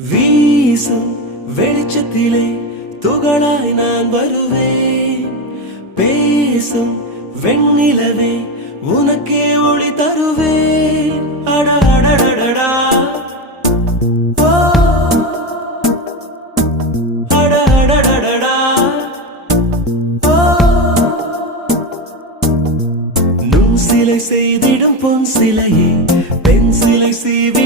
வீசும் வெளிச்சத்திலே துகளாய் நான் வருவேன். பேசும் வெண்ணிலவே உனக்கே ஒளி தருவேன். அட அடடடடா ஓ அட அடடடடா ஓ நுண் சிலை செய்திடும் பொன் சிலையே பெண் சிலை செய்வ